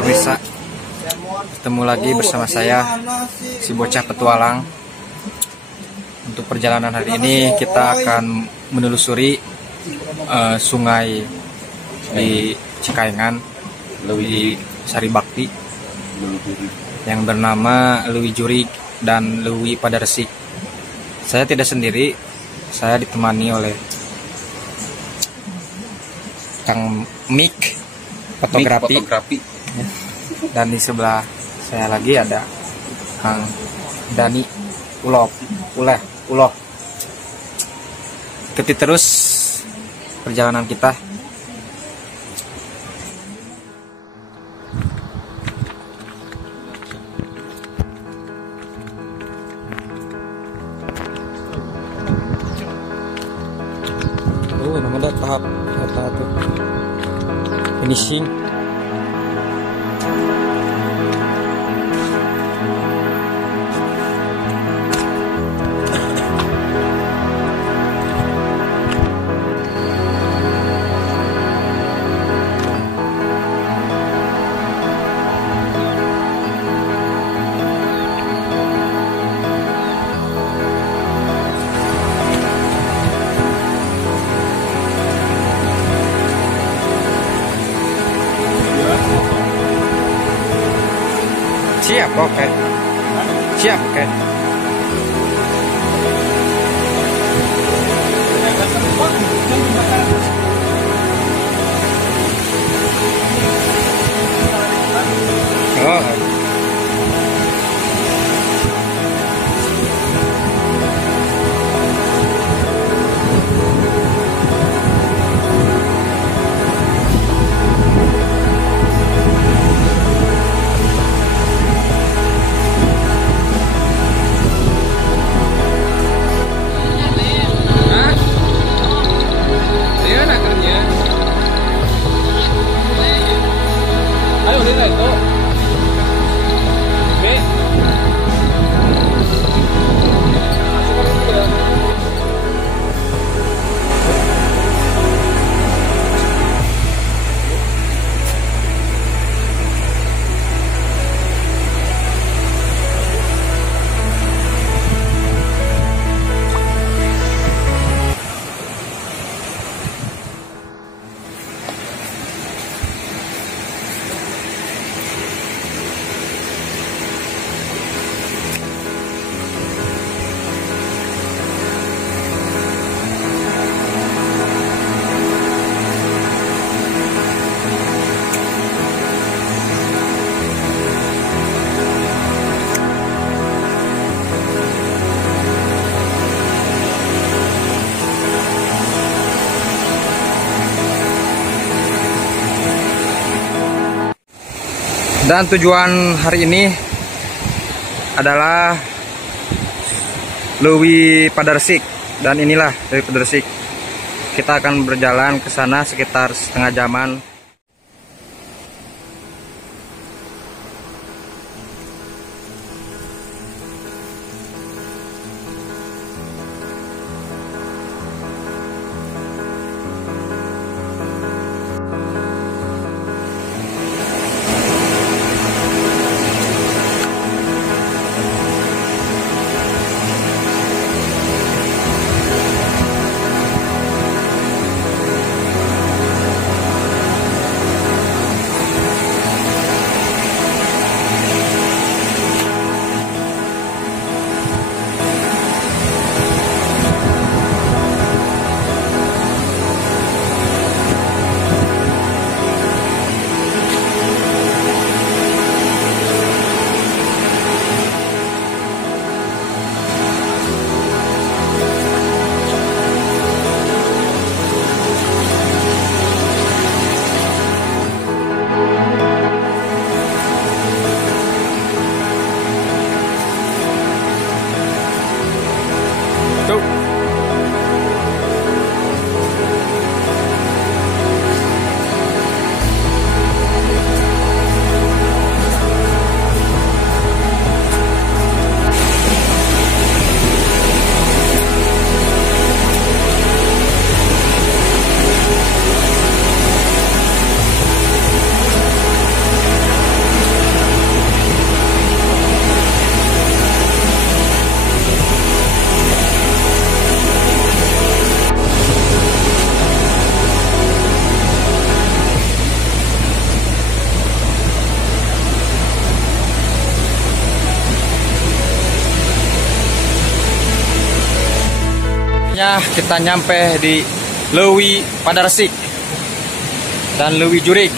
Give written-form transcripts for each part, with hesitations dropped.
Pemirsa, ketemu lagi bersama saya, si bocah petualang. Untuk perjalanan hari ini kita akan menelusuri sungai di Cikaengan, Lewi Saribakti, yang bernama Lewi Jurig dan Lewi Padaresik. Saya tidak sendiri, saya ditemani oleh Kang Mik fotografi. Dan di sebelah saya lagi ada Kang Dani Uloh. Ikuti terus perjalanan kita. Namanya tahap finishing. Siap, oke. Siap, oke. Oh. Dan tujuan hari ini adalah Lewi Padaresik, dan inilah Lewi Padaresik. Kita akan berjalan ke sana sekitar setengah jaman. Akhirnya kita nyampe di Leuwi Padaresik dan Leuwi Jurig.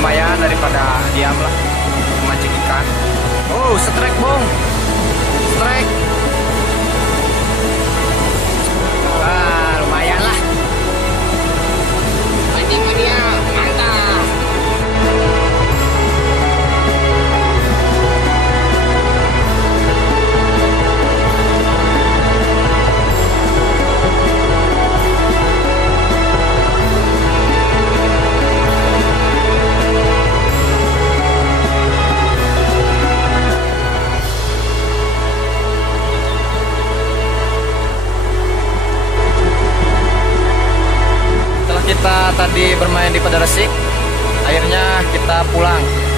lumayan daripada diam lah memancing ikan. Oh, strike bong, strike. Wah, lumayan lah. Mancing dia mantap. Kita tadi bermain di Padaresik, akhirnya kita pulang.